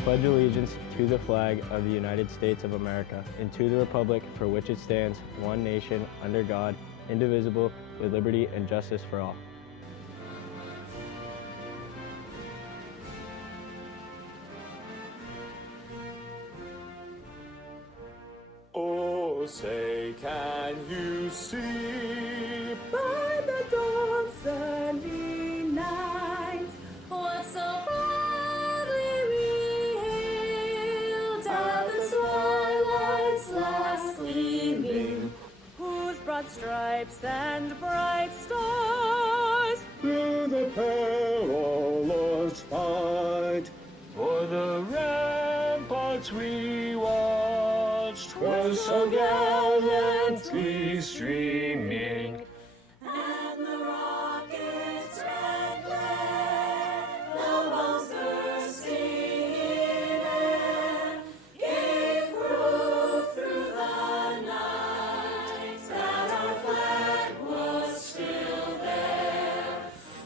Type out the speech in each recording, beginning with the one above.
pledge allegiance to the flag of the United States of America and to the republic for which it stands, one nation, under God, indivisible, with liberty and justice for all. Oh, say, can you see by the dawn's early night what so proudly we hailed at the twilight's last gleaming, whose broad stripes and bright stars through the perilous fight for the ramparts we watched were so gallantly streaming, and the rocket's red glare, the balls bursting in air, gave proof through the night that our flag was still there.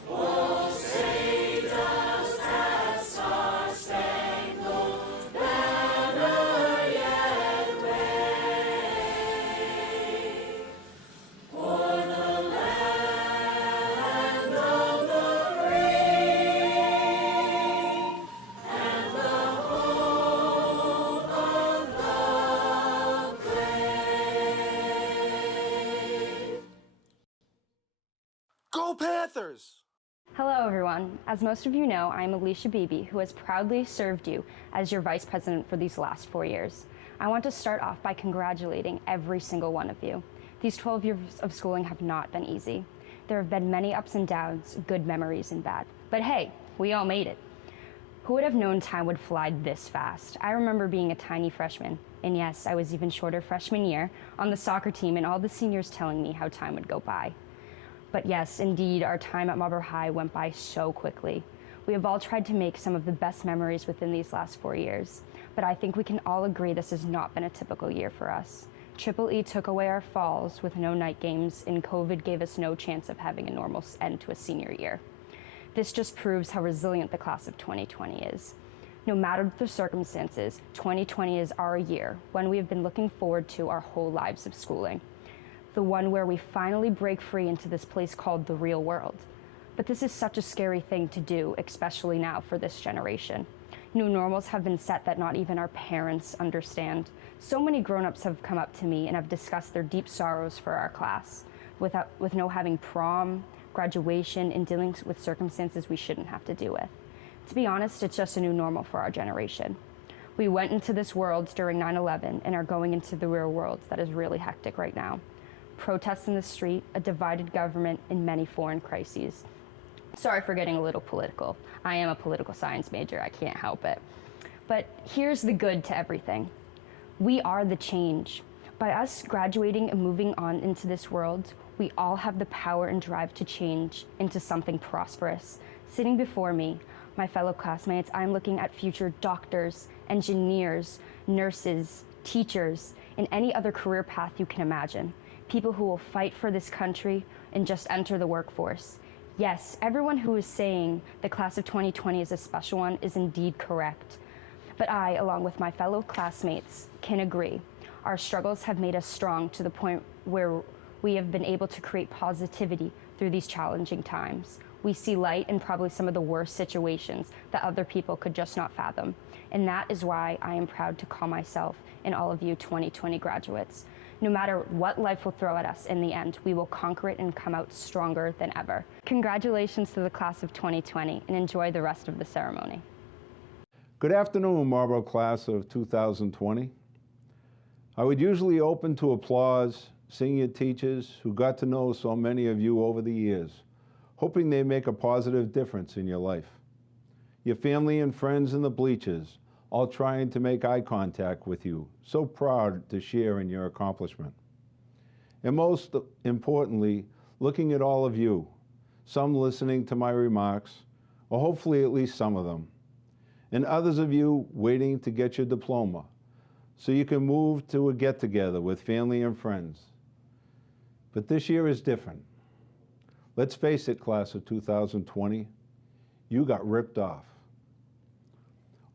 Oh, say does that star-spangled banner yet wave o'er the land of the free and the home of the brave? Go Panthers! Hello everyone. As most of you know, I'm Alicia Beebe, who has proudly served you as your Vice President for these last 4 years. I want to start off by congratulating every single one of you. These 12 years of schooling have not been easy. There have been many ups and downs, good memories and bad. But hey, we all made it. Who would have known time would fly this fast? I remember being a tiny freshman, and yes, I was even shorter freshman year, on the soccer team and all the seniors telling me how time would go by. But yes, indeed, our time at Marlborough High went by so quickly. We have all tried to make some of the best memories within these last 4 years, but I think we can all agree this has not been a typical year for us. Triple E took away our falls with no night games, and COVID gave us no chance of having a normal end to a senior year. This just proves how resilient the class of 2020 is. No matter the circumstances, 2020 is our year, one we have been looking forward to our whole lives of schooling. The one where we finally break free into this place called the real world. But this is such a scary thing to do, especially now for this generation. New normals have been set that not even our parents understand. So many grown-ups have come up to me and have discussed their deep sorrows for our class, with no having prom, graduation, and dealing with circumstances we shouldn't have to deal with. To be honest, it's just a new normal for our generation. We went into this world during 9/11 and are going into the real world that is really hectic right now. Protests in the street, a divided government, and many foreign crises. Sorry for getting a little political. I am a political science major, I can't help it. But here's the good to everything. We are the change. By us graduating and moving on into this world, we all have the power and drive to change into something prosperous. Sitting before me, my fellow classmates, I'm looking at future doctors, engineers, nurses, teachers, and any other career path you can imagine. People who will fight for this country and just enter the workforce. Yes, everyone who is saying the class of 2020 is a special one is indeed correct. But I, along with my fellow classmates, can agree. Our struggles have made us strong to the point where we have been able to create positivity through these challenging times. We see light in probably some of the worst situations that other people could just not fathom. And that is why I am proud to call myself and all of you 2020 graduates. No matter what life will throw at us in the end, we will conquer it and come out stronger than ever. Congratulations to the class of 2020 and enjoy the rest of the ceremony. Good afternoon, Marlborough class of 2020. I would usually open to applause senior teachers who got to know so many of you over the years, hoping they make a positive difference in your life. Your family and friends in the bleachers, all trying to make eye contact with you, so proud to share in your accomplishment. And most importantly, looking at all of you, some listening to my remarks, or hopefully at least some of them, and others of you waiting to get your diploma so you can move to a get-together with family and friends. But this year is different. Let's face it, class of 2020, you got ripped off.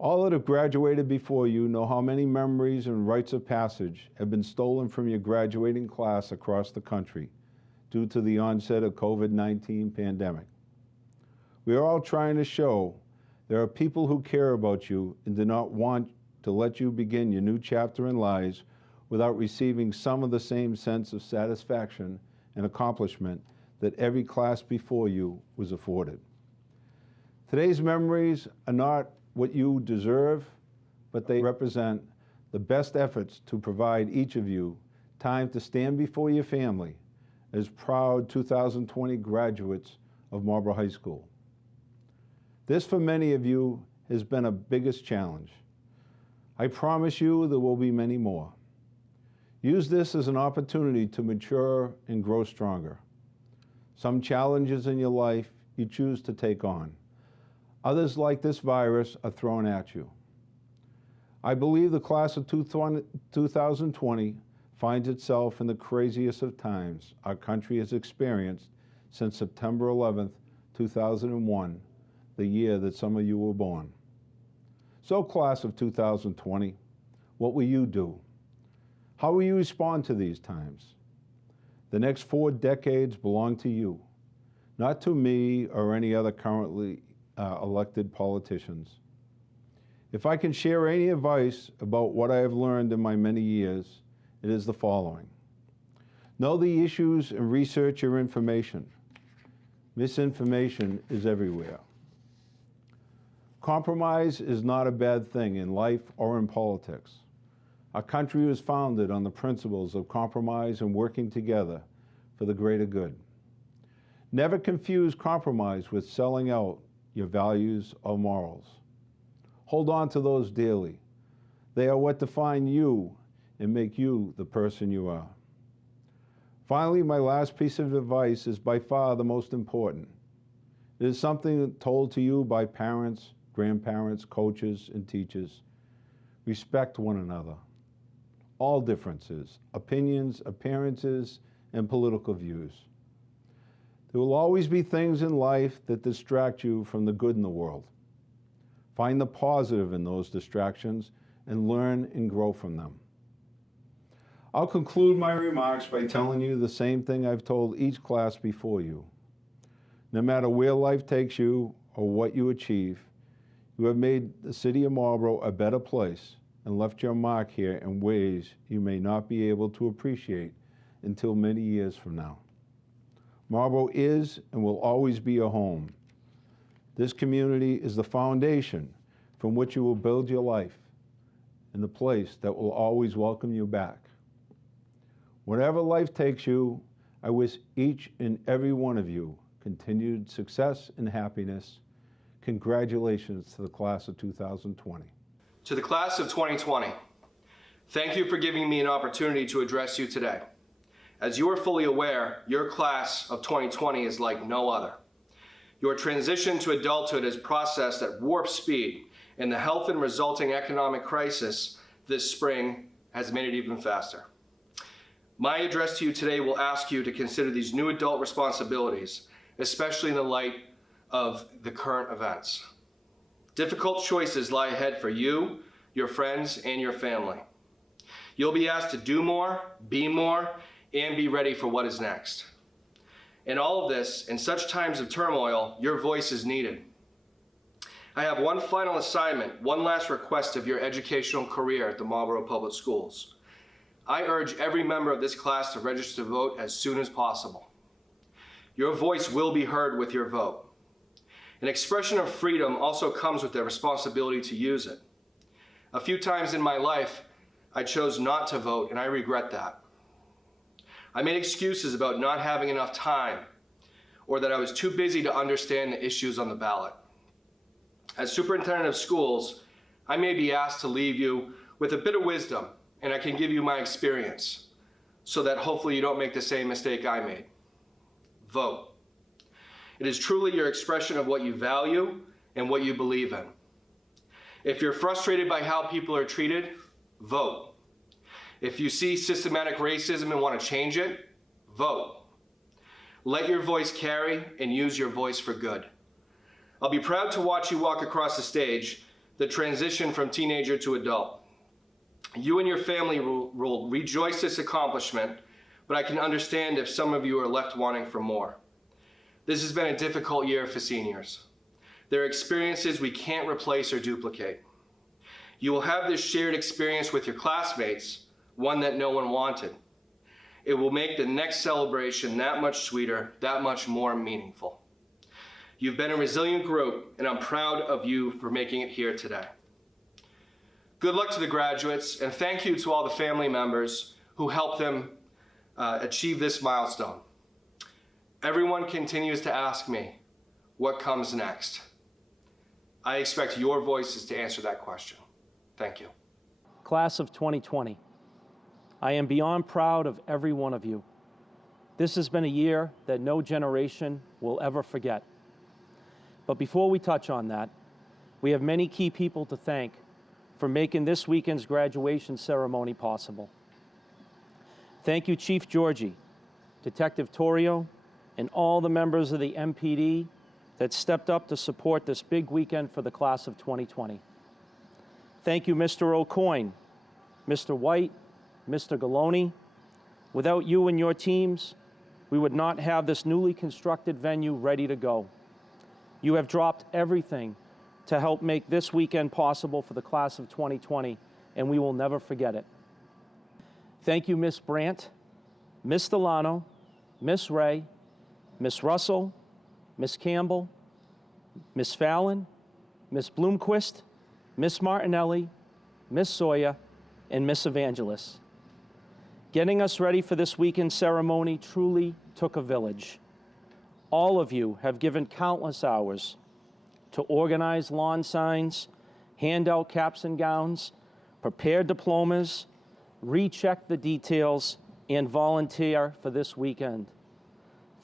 All that have graduated before you know how many memories and rites of passage have been stolen from your graduating class across the country due to the onset of COVID-19 pandemic. We are all trying to show there are people who care about you and do not want to let you begin your new chapter in lives without receiving some of the same sense of satisfaction and accomplishment that every class before you was afforded. Today's memories are not what you deserve, but they represent the best efforts to provide each of you time to stand before your family as proud 2020 graduates of Marlboro High School. This, for many of you, has been a biggest challenge. I promise you there will be many more. Use this as an opportunity to mature and grow stronger. Some challenges in your life you choose to take on. Others, like this virus, are thrown at you. I believe the class of 2020 finds itself in the craziest of times our country has experienced since September 11th, 2001, the year that some of you were born. So, class of 2020, what will you do? How will you respond to these times? The next 4 decades belong to you, not to me or any other currently elected politicians. If I can share any advice about what I have learned in my many years, it is the following. Know the issues and research your information. Misinformation is everywhere. Compromise is not a bad thing in life or in politics. Our country was founded on the principles of compromise and working together for the greater good. Never confuse compromise with selling out your values or morals. Hold on to those dearly. They are what define you and make you the person you are. Finally, my last piece of advice is by far the most important. It is something told to you by parents, grandparents, coaches, and teachers. Respect one another. All differences, opinions, appearances, and political views. There will always be things in life that distract you from the good in the world. Find the positive in those distractions and learn and grow from them. I'll conclude my remarks by telling you the same thing I've told each class before you. No matter where life takes you or what you achieve, you have made the city of Marlboro a better place and left your mark here in ways you may not be able to appreciate until many years from now. Marlboro is and will always be a home. This community is the foundation from which you will build your life and the place that will always welcome you back. Wherever life takes you, I wish each and every one of you continued success and happiness. Congratulations to the class of 2020. To the class of 2020, thank you for giving me an opportunity to address you today. As you are fully aware, your class of 2020 is like no other. Your transition to adulthood is processed at warp speed, and the health and resulting economic crisis this spring has made it even faster. My address to you today will ask you to consider these new adult responsibilities, especially in the light of the current events. Difficult choices lie ahead for you, your friends, and your family. You'll be asked to do more, be more, and be ready for what is next. In all of this, in such times of turmoil, your voice is needed. I have one final assignment, one last request of your educational career at the Marlboro Public Schools. I urge every member of this class to register to vote as soon as possible. Your voice will be heard with your vote. An expression of freedom also comes with the responsibility to use it. A few times in my life, I chose not to vote, and I regret that. I made excuses about not having enough time, or that I was too busy to understand the issues on the ballot. As superintendent of schools, I may be asked to leave you with a bit of wisdom, and I can give you my experience, so that hopefully you don't make the same mistake I made. Vote. It is truly your expression of what you value and what you believe in. If you're frustrated by how people are treated, vote. If you see systematic racism and want to change it, vote. Let your voice carry and use your voice for good. I'll be proud to watch you walk across the stage the transition from teenager to adult. You and your family will rejoice this accomplishment, but I can understand if some of you are left wanting for more. This has been a difficult year for seniors. There are experiences we can't replace or duplicate. You will have this shared experience with your classmates, one that no one wanted. It will make the next celebration that much sweeter, that much more meaningful. You've been a resilient group, and I'm proud of you for making it here today. Good luck to the graduates, and thank you to all the family members who helped them achieve this milestone. Everyone continues to ask me, what comes next? I expect your voices to answer that question. Thank you. Class of 2020, I am beyond proud of every one of you. This has been a year that no generation will ever forget. But before we touch on that, we have many key people to thank for making this weekend's graduation ceremony possible. Thank you, Chief Georgie, Detective Torrio, and all the members of the MPD that stepped up to support this big weekend for the class of 2020. Thank you, Mr. O'Coin, Mr. White, Mr. Galoni. Without you and your teams, we would not have this newly constructed venue ready to go. You have dropped everything to help make this weekend possible for the class of 2020, and we will never forget it. Thank you, Miss Brandt, Miss Delano, Miss Ray, Miss Russell, Miss Campbell, Miss Fallon, Miss Bloomquist, Miss Martinelli, Miss Sawyer, and Miss Evangelis. Getting us ready for this weekend ceremony truly took a village. All of you have given countless hours to organize lawn signs, hand out caps and gowns, prepare diplomas, recheck the details, and volunteer for this weekend.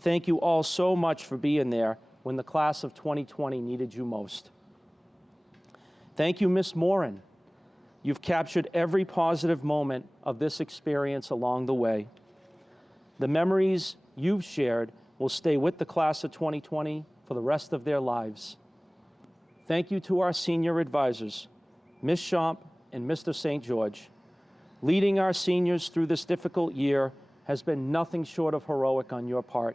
Thank you all so much for being there when the class of 2020 needed you most. Thank you, Miss Morin. You've captured every positive moment of this experience along the way. The memories you've shared will stay with the class of 2020 for the rest of their lives. Thank you to our senior advisors, Ms. Schomp and Mr. St. George. Leading our seniors through this difficult year has been nothing short of heroic on your part.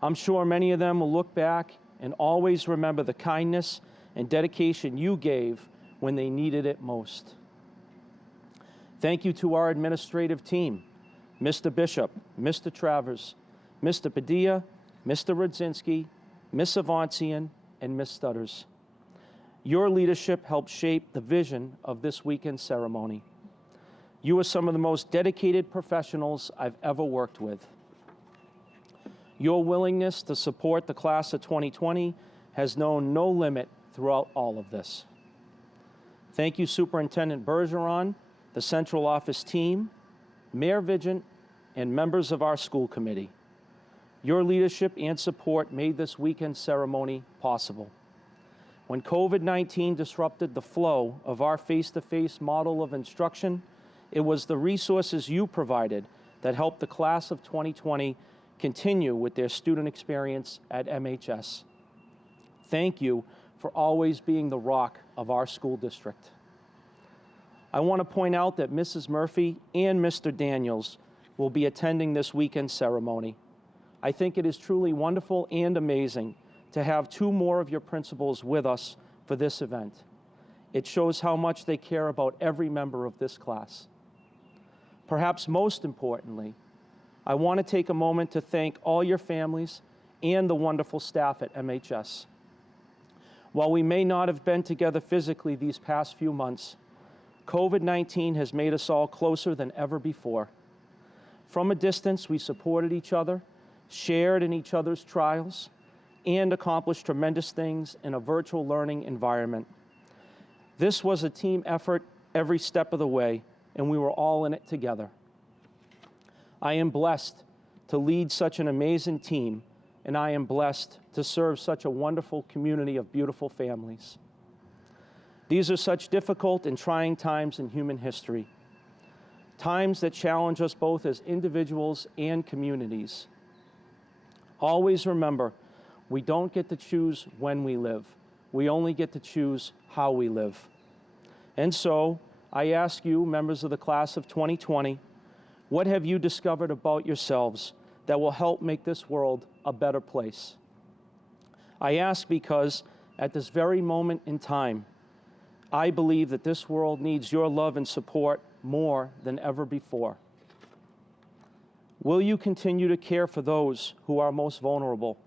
I'm sure many of them will look back and always remember the kindness and dedication you gave when they needed it most. Thank you to our administrative team, Mr. Bishop, Mr. Travers, Mr. Padilla, Mr. Rudzinski, Miss Avantian, and Miss Stutters. Your leadership helped shape the vision of this weekend ceremony. You are some of the most dedicated professionals I've ever worked with. Your willingness to support the class of 2020 has known no limit throughout all of this. Thank you, Superintendent Bergeron, the central office team, Mayor Vigent, and members of our school committee. Your leadership and support made this weekend ceremony possible. When COVID-19 disrupted the flow of our face-to-face model of instruction, it was the resources you provided that helped the class of 2020 continue with their student experience at MHS. Thank you for always being the rock of our school district. I want to point out that Mrs. Murphy and Mr. Daniels will be attending this weekend ceremony. I think it is truly wonderful and amazing to have two more of your principals with us for this event. It shows how much they care about every member of this class. Perhaps most importantly, I want to take a moment to thank all your families and the wonderful staff at MHS. While we may not have been together physically these past few months, COVID-19 has made us all closer than ever before. From a distance, we supported each other, shared in each other's trials, and accomplished tremendous things in a virtual learning environment. This was a team effort every step of the way, and we were all in it together. I am blessed to lead such an amazing team, and I am blessed to serve such a wonderful community of beautiful families. These are such difficult and trying times in human history, times that challenge us both as individuals and communities. Always remember, we don't get to choose when we live. we only get to choose how we live. And so, I ask you, members of the class of 2020, what have you discovered about yourselves that will help make this world a better place? I ask because at this very moment in time, I believe that this world needs your love and support more than ever before. Will you continue to care for those who are most vulnerable,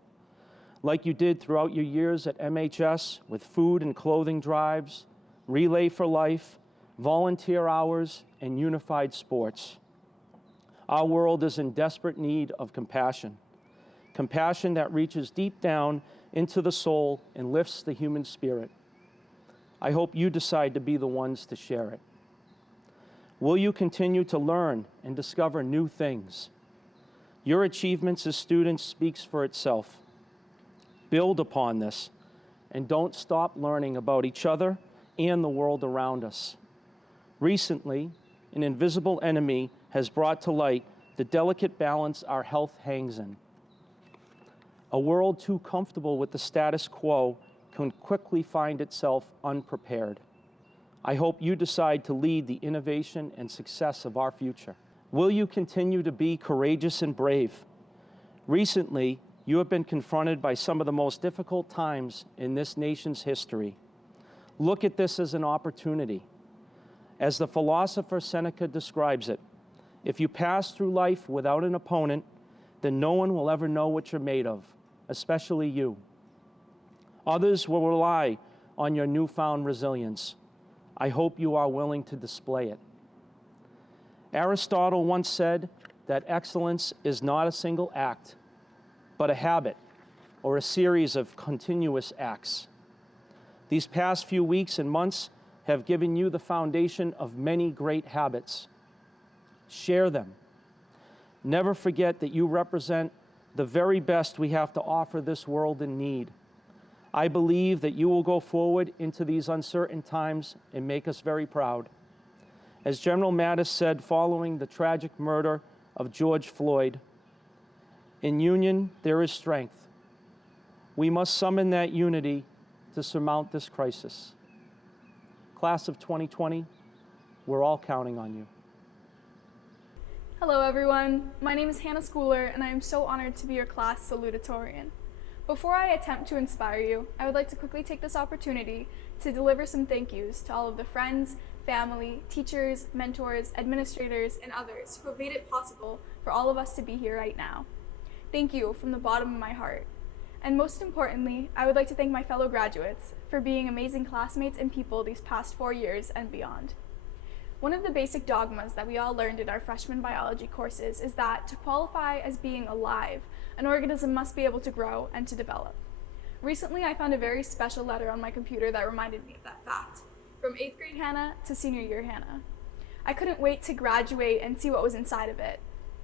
like you did throughout your years at MHS with food and clothing drives, Relay for Life, volunteer hours, and unified sports? Our world is in desperate need of compassion, compassion that reaches deep down into the soul and lifts the human spirit. I hope you decide to be the ones to share it. Will you continue to learn and discover new things? Your achievements as students speaks for itself. Build upon this, and don't stop learning about each other and the world around us. Recently, an invisible enemy has brought to light the delicate balance our health hangs in. A world too comfortable with the status quo can quickly find itself unprepared. I hope you decide to lead the innovation and success of our future. Will you continue to be courageous and brave? Recently, you have been confronted by some of the most difficult times in this nation's history. Look at this as an opportunity. As the philosopher Seneca describes it, if you pass through life without an opponent, then no one will ever know what you're made of, especially you. Others will rely on your newfound resilience. I hope you are willing to display it. Aristotle once said that excellence is not a single act, but a habit or a series of continuous acts. These past few weeks and months have given you the foundation of many great habits. Share them. Never forget that you represent the very best we have to offer this world in need. I believe that you will go forward into these uncertain times and make us very proud. As General Mattis said following the tragic murder of George Floyd, in union there is strength. We must summon that unity to surmount this crisis. Class of 2020, we're all counting on you. Hello everyone, my name is Hannah Schooler and I am so honored to be your class salutatorian. Before I attempt to inspire you, I would like to quickly take this opportunity to deliver some thank yous to all of the friends, family, teachers, mentors, administrators, and others who have made it possible for all of us to be here right now. Thank you from the bottom of my heart. And most importantly, I would like to thank my fellow graduates for being amazing classmates and people these past 4 years and beyond. One of the basic dogmas that we all learned in our freshman biology courses is that to qualify as being alive, an organism must be able to grow and to develop. Recently, I found a very special letter on my computer that reminded me of that fact, from 8th grade Hannah to senior year Hannah. I couldn't wait to graduate and see what was inside of it,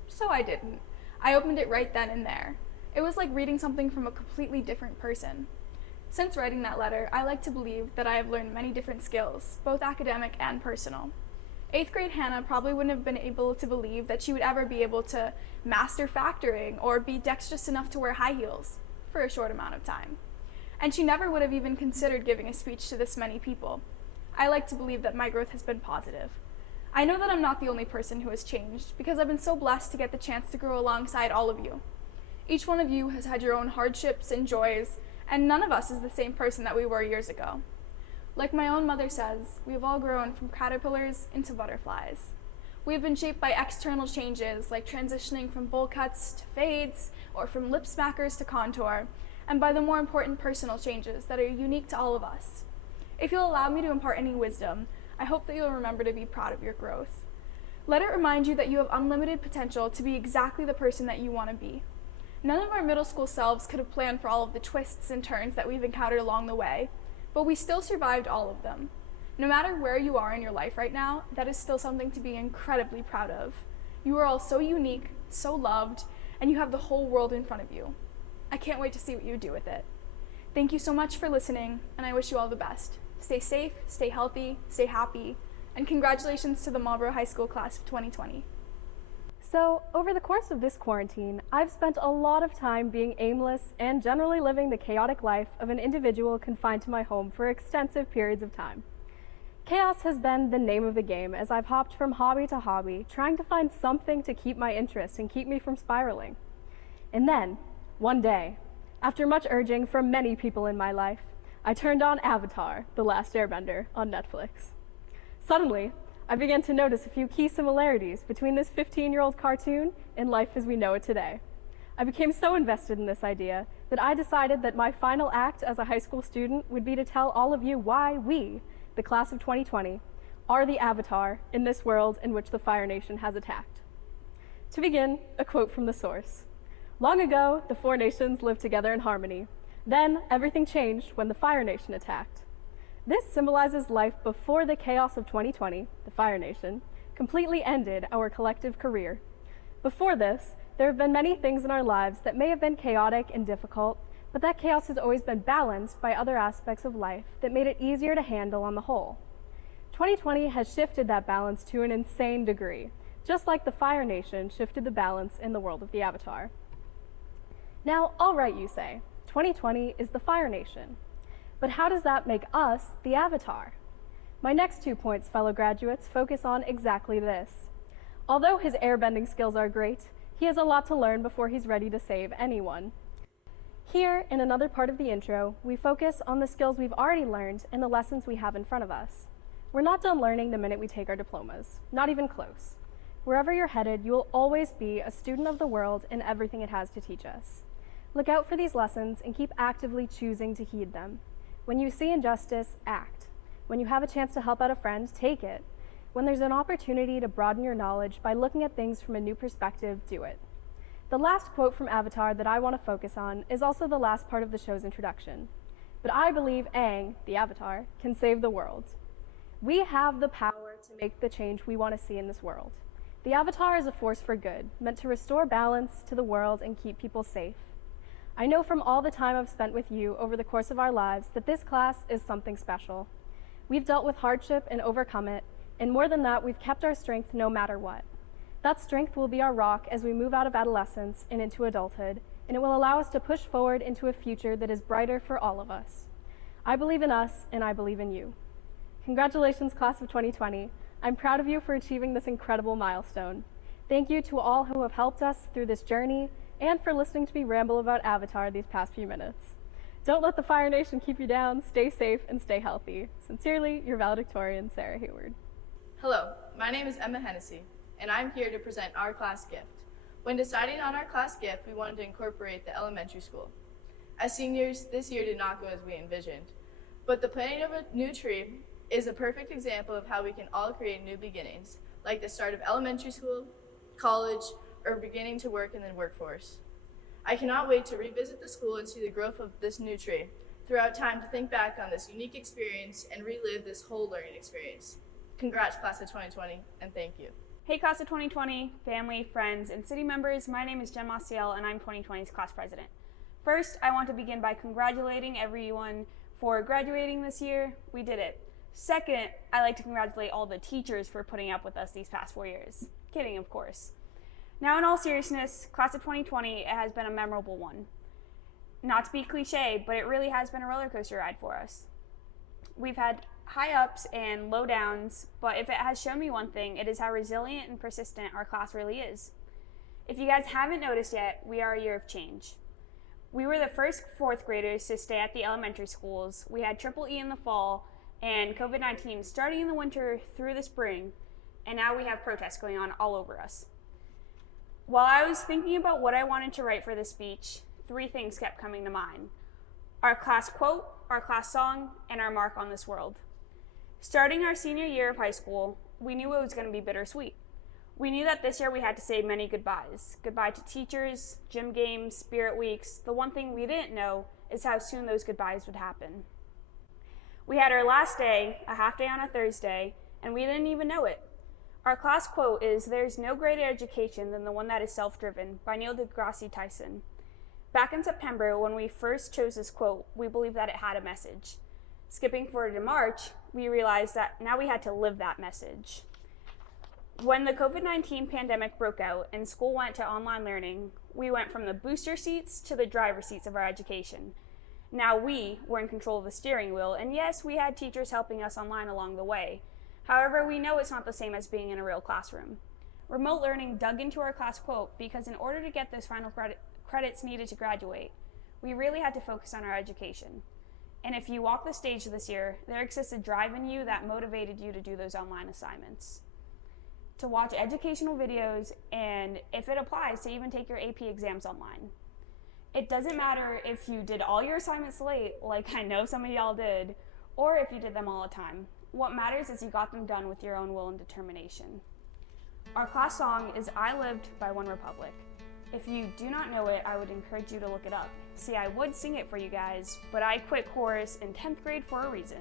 so I didn't. I opened it right then and there. It was like reading something from a completely different person. Since writing that letter, I like to believe that I have learned many different skills, both academic and personal. 8th grade Hannah probably wouldn't have been able to believe that she would ever be able to master factoring or be dexterous enough to wear high heels for a short amount of time. And she never would have even considered giving a speech to this many people. I like to believe that my growth has been positive. I know that I'm not the only person who has changed because I've been so blessed to get the chance to grow alongside all of you. Each one of you has had your own hardships and joys, and none of us is the same person that we were years ago. Like my own mother says, we have all grown from caterpillars into butterflies. We have been shaped by external changes like transitioning from bowl cuts to fades or from lip smackers to contour, and by the more important personal changes that are unique to all of us. If you'll allow me to impart any wisdom, I hope that you'll remember to be proud of your growth. Let it remind you that you have unlimited potential to be exactly the person that you want to be. None of our middle school selves could have planned for all of the twists and turns that we've encountered along the way, but we still survived all of them. No matter where you are in your life right now, that is still something to be incredibly proud of. You are all so unique, so loved, and you have the whole world in front of you. I can't wait to see what you do with it. Thank you so much for listening, and I wish you all the best. Stay safe, stay healthy, stay happy, and congratulations to the Marlboro High School class of 2020. So, over the course of this quarantine, I've spent a lot of time being aimless and generally living the chaotic life of an individual confined to my home for extensive periods of time. Chaos has been the name of the game as I've hopped from hobby to hobby, trying to find something to keep my interest and keep me from spiraling. And then, one day, after much urging from many people in my life, I turned on Avatar: The Last Airbender on Netflix. Suddenly, I began to notice a few key similarities between this 15-year-old cartoon and life as we know it today. I became so invested in this idea that I decided that my final act as a high school student would be to tell all of you why we, the class of 2020, are the Avatar in this world in which the Fire Nation has attacked. To begin, a quote from the source. Long ago, the four nations lived together in harmony. Then, everything changed when the Fire Nation attacked. This symbolizes life before the chaos of 2020, the Fire Nation, completely ended our collective career. Before this, there have been many things in our lives that may have been chaotic and difficult, but that chaos has always been balanced by other aspects of life that made it easier to handle on the whole. 2020 has shifted that balance to an insane degree, just like the Fire Nation shifted the balance in the world of the Avatar. Now, all right, you say, 2020 is the Fire Nation. But how does that make us the Avatar? My next 2 points, fellow graduates, focus on exactly this. Although his airbending skills are great, he has a lot to learn before he's ready to save anyone. Here, in another part of the intro, we focus on the skills we've already learned and the lessons we have in front of us. We're not done learning the minute we take our diplomas, not even close. Wherever you're headed, you will always be a student of the world and everything it has to teach us. Look out for these lessons and keep actively choosing to heed them. When you see injustice, act. When you have a chance to help out a friend, take it. When there's an opportunity to broaden your knowledge by looking at things from a new perspective, do it. The last quote from Avatar that I want to focus on is also the last part of the show's introduction. But I believe Aang, the Avatar, can save the world. We have the power to make the change we want to see in this world. The Avatar is a force for good, meant to restore balance to the world and keep people safe. I know from all the time I've spent with you over the course of our lives that this class is something special. We've dealt with hardship and overcome it, and more than that, we've kept our strength no matter what. That strength will be our rock as we move out of adolescence and into adulthood, and it will allow us to push forward into a future that is brighter for all of us. I believe in us, and I believe in you. Congratulations, class of 2020. I'm proud of you for achieving this incredible milestone. Thank you to all who have helped us through this journey, and for listening to me ramble about Avatar these past few minutes. Don't let the Fire Nation keep you down, stay safe, and stay healthy. Sincerely, your valedictorian, Sarah Hayward. Hello, my name is Emma Hennessy, and I'm here to present our class gift. When deciding on our class gift, we wanted to incorporate the elementary school. As seniors, this year did not go as we envisioned, but the planting of a new tree is a perfect example of how we can all create new beginnings, like the start of elementary school, college, or beginning to work in the workforce. I cannot wait to revisit the school and see the growth of this new tree throughout time to think back on this unique experience and relive this whole learning experience. Congrats, class of 2020, and thank you. Hey, class of 2020, family, friends, and city members, my name is Jen Maciel, and I'm 2020's class president. First, I want to begin by congratulating everyone for graduating this year. We did it. Second, I'd like to congratulate all the teachers for putting up with us these past 4 years. Kidding, of course. Now, in all seriousness, class of 2020, it has been a memorable one. Not to be cliche, but it really has been a roller coaster ride for us. We've had high ups and low downs, but if it has shown me one thing, it is how resilient and persistent our class really is. If you guys haven't noticed yet, we are a year of change. We were the first fourth graders to stay at the elementary schools. We had Triple E in the fall and COVID-19 starting in the winter through the spring, and now we have protests going on all over us. While I was thinking about what I wanted to write for this speech, 3 things kept coming to mind: our class quote, our class song, and our mark on this world. Starting our senior year of high school, we knew it was going to be bittersweet. We knew that this year we had to say many goodbyes. Goodbye to teachers, gym games, spirit weeks. The one thing we didn't know is how soon those goodbyes would happen. We had our last day, a half day on a Thursday, and we didn't even know it. Our class quote is, "There's no greater education than the one that is self-driven," by Neil deGrasse Tyson. Back in September, when we first chose this quote, we believed that it had a message. Skipping forward to March, we realized that now we had to live that message. When the COVID-19 pandemic broke out and school went to online learning, we went from the booster seats to the driver's seats of our education. Now we were in control of the steering wheel, and yes, we had teachers helping us online along the way. However, we know it's not the same as being in a real classroom. Remote learning dug into our class quote because in order to get those final credits needed to graduate, we really had to focus on our education. And if you walk the stage this year, there exists a drive in you that motivated you to do those online assignments, to watch educational videos, and if it applies, to even take your AP exams online. It doesn't matter if you did all your assignments late, like I know some of y'all did, or if you did them all the time. What matters is you got them done with your own will and determination. Our class song is I Lived by OneRepublic. If you do not know it, I would encourage you to look it up. See, I would sing it for you guys, but I quit chorus in 10th grade for a reason.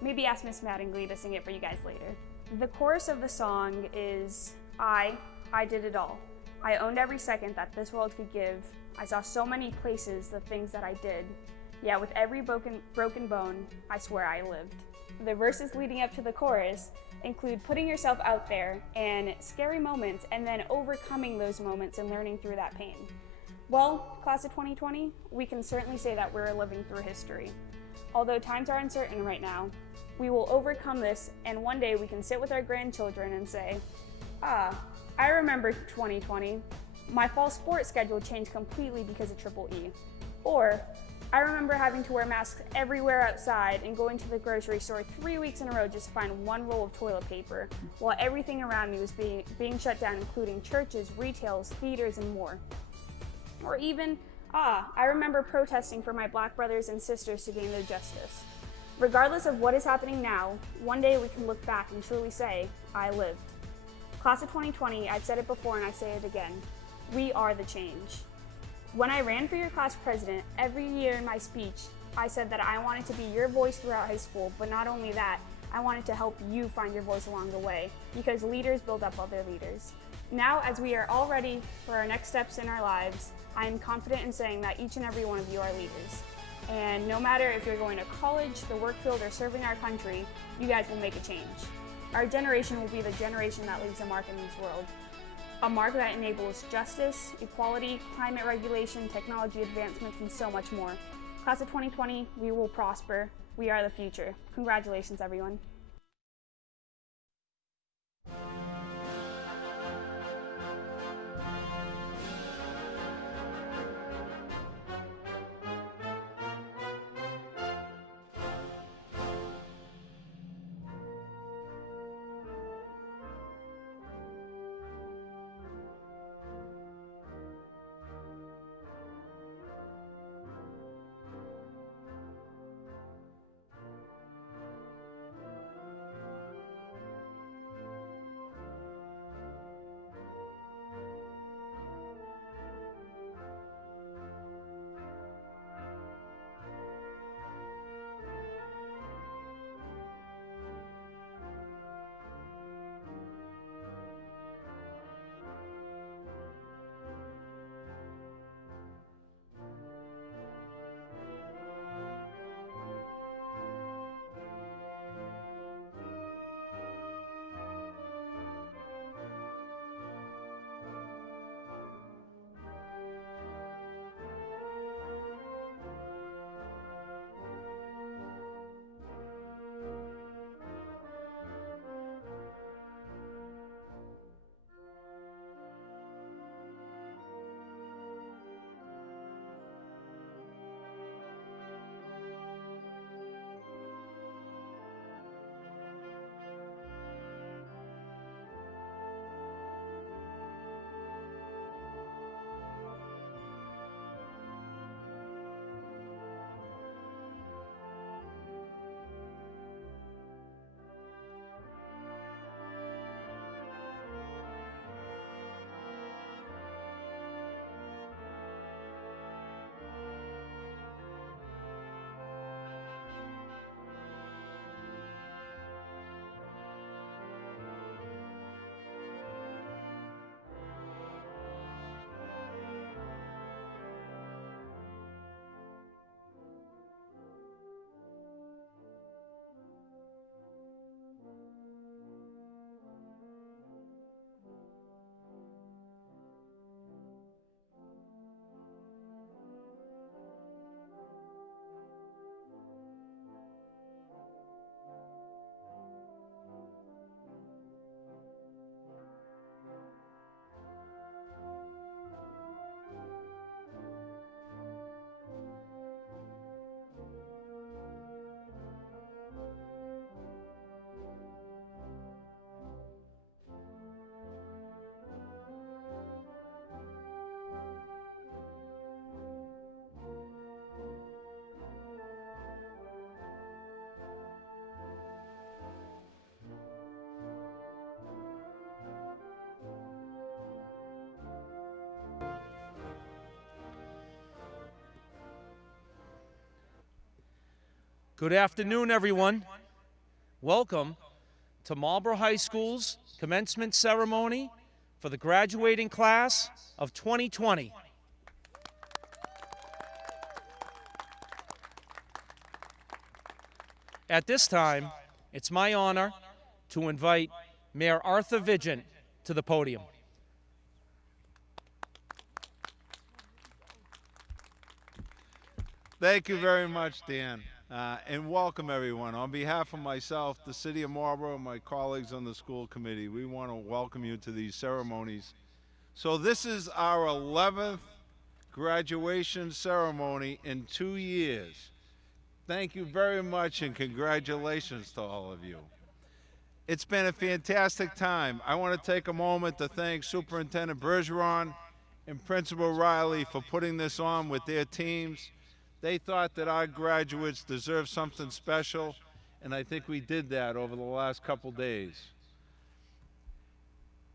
Maybe ask Miss Mattingly to sing it for you guys later. The chorus of the song is, I did it all. I owned every second that this world could give. I saw so many places the things that I did. Yeah, with every broken bone, I swear I lived. The verses leading up to the chorus include putting yourself out there and scary moments and then overcoming those moments and learning through that pain. Well, class of 2020, we can certainly say that we're living through history. Although times are uncertain right now, we will overcome this, and one day we can sit with our grandchildren and say, I remember 2020. My fall sports schedule changed completely because of Triple E. Or, I remember having to wear masks everywhere outside and going to the grocery store 3 weeks in a row just to find one roll of toilet paper, while everything around me was being shut down, including churches, retails, theaters, and more. Or even, I remember protesting for my black brothers and sisters to gain their justice. Regardless of what is happening now, one day we can look back and truly say, I lived. Class of 2020, I've said it before and I say it again, we are the change. When I ran for your class president, every year in my speech, I said that I wanted to be your voice throughout high school, but not only that, I wanted to help you find your voice along the way, because leaders build up other leaders. Now, as we are all ready for our next steps in our lives, I am confident in saying that each and every one of you are leaders. And no matter if you're going to college, the work field, or serving our country, you guys will make a change. Our generation will be the generation that leaves a mark in this world. A mark that enables justice, equality, climate regulation, technology advancements, and so much more. Class of 2020, we will prosper. We are the future. Congratulations, everyone. Good afternoon, everyone. Welcome to Marlborough High School's commencement ceremony for the graduating class of 2020. At this time, it's my honor to invite Mayor Arthur Vigent to the podium. Thank you very much, Dan, and welcome everyone. On behalf of myself, the City of Marlborough, and my colleagues on the school committee, we want to welcome you to these ceremonies. So this is our 11th graduation ceremony in 2 years. Thank you very much and congratulations to all of you. It's been a fantastic time. I want to take a moment to thank Superintendent Bergeron and Principal Riley for putting this on with their teams. They thought that our graduates deserved something special, and I think we did that over the last couple days.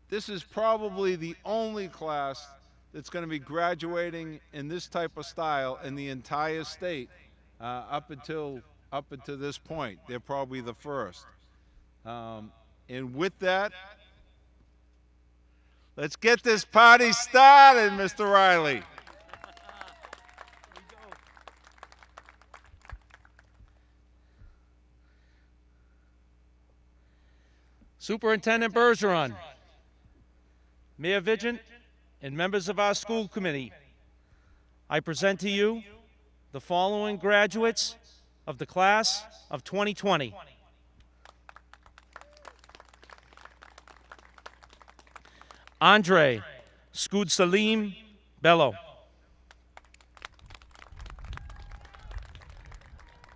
This is probably the only class that's going to be graduating in this type of style in the entire state up until this point. They're probably the first. And with that, let's get this party started, Mr. Riley. Superintendent Bergeron, Mayor Vigent, and members of our school committee, I present to you the following graduates of the class of 2020. Andre Scud-Salim Bello.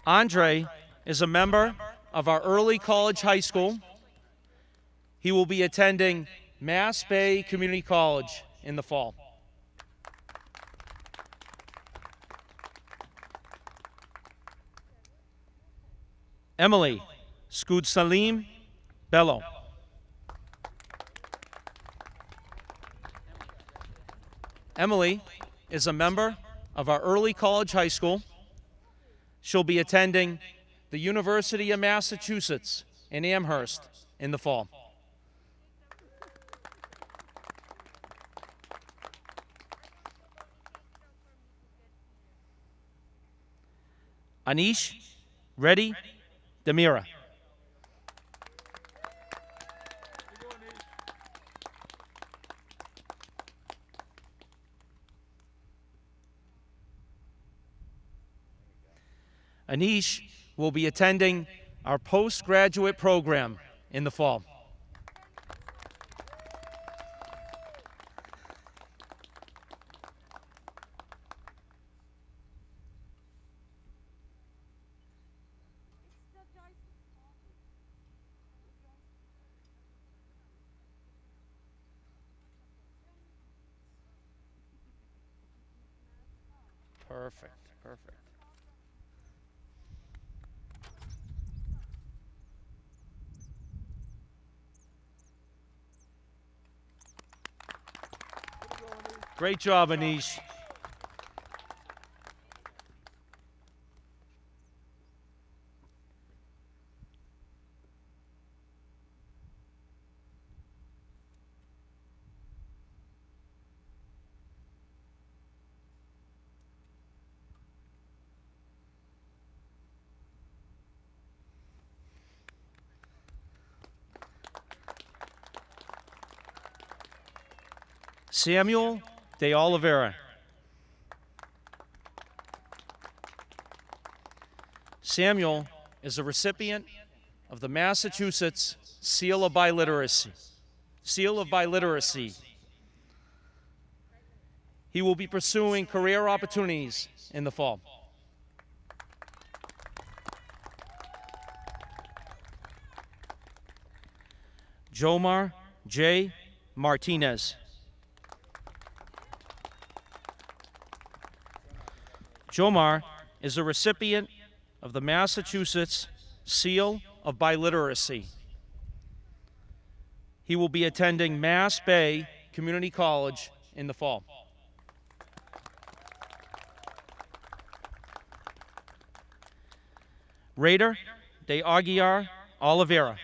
Andre is a member of our early college high school. He will be attending Mass Bay Community College in the fall. Emily Scud-Salim Bello. Emily is a member of our early college high school. She'll be attending the University of Massachusetts in Amherst in the fall. Anish Reddy Demira. Anish will be attending our postgraduate program in the fall. Perfect, perfect. Great job, Anish. Samuel De Oliveira. Samuel is a recipient of the Massachusetts Seal of Biliteracy. He will be pursuing career opportunities in the fall. Jomar J. Martinez. Jomar is a recipient of the Massachusetts Seal of Biliteracy. He will be attending Mass Bay Community College in the fall. Raider de Aguiar Oliveira.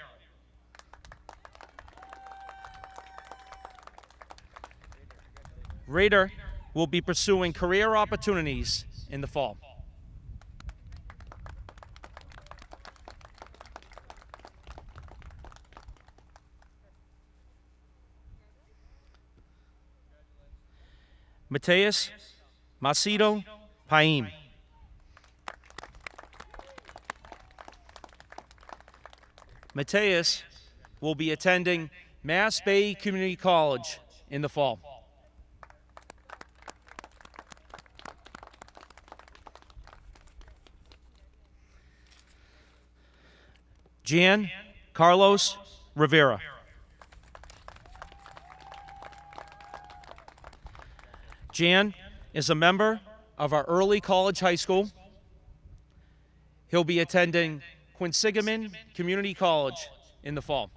Raider will be pursuing career opportunities in the fall. Mateus Macedo Paim. Mateus will be attending Mass Bay Community College in the fall. Jan Carlos Rivera. Jan is a member of our early college high school. He'll be attending Quinsigamond Community College in the fall.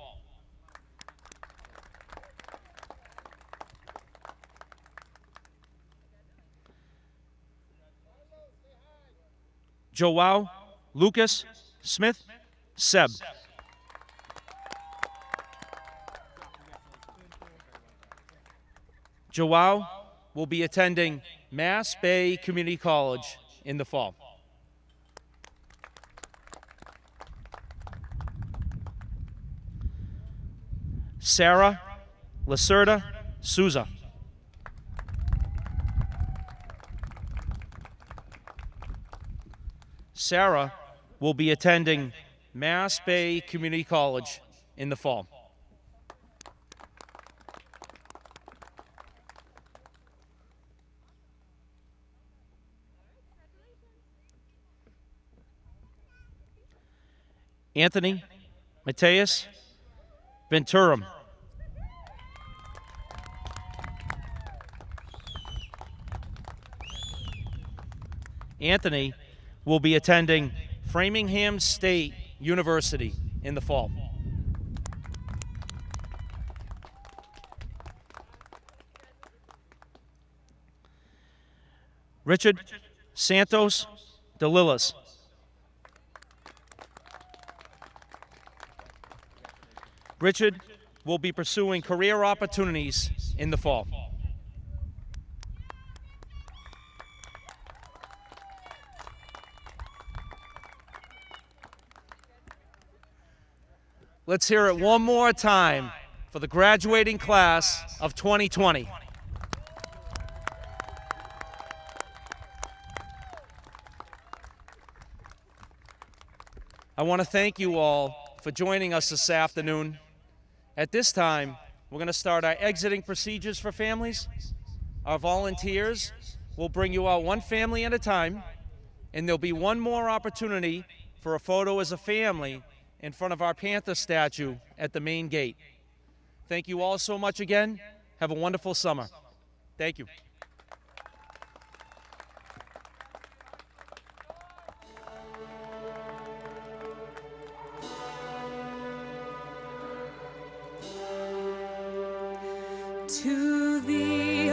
Joao Lucas Smith Seb. Joao will be attending Mass Bay Community College in the fall. Sarah Lacerda Souza. Sarah will be attending Mass Bay Community College in the fall. Anthony Mateus Venturum. Anthony will be attending Framingham State University in the fall. Richard Santos de Lillas. Richard will be pursuing career opportunities in the fall. Let's hear it one more time for the graduating class of 2020. I want to thank you all for joining us this afternoon. At this time, we're going to start our exiting procedures for families. Our volunteers will bring you out one family at a time, and there'll be one more opportunity for a photo as a family in front of our Panther statue at the main gate. Thank you all so much again. Have a wonderful summer. Thank you. To the